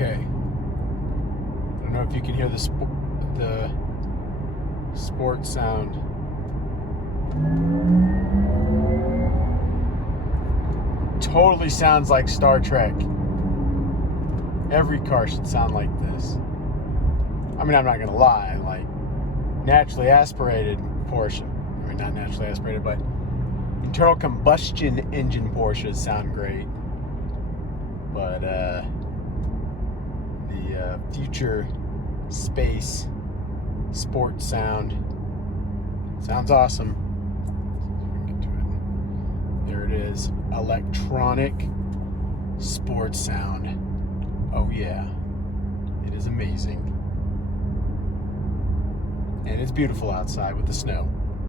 Okay. I don't know if you can hear the sport sound. Totally sounds like Star Trek. Every car should sound like this. I mean, I'm not gonna lie, like naturally aspirated Porsche. I mean, not naturally aspirated, but internal combustion engine Porsches sound great. But the future space sport sound sounds awesome. Get to it. There it is. Electronic sports sound. Oh yeah. It is amazing. And it's beautiful outside with the snow.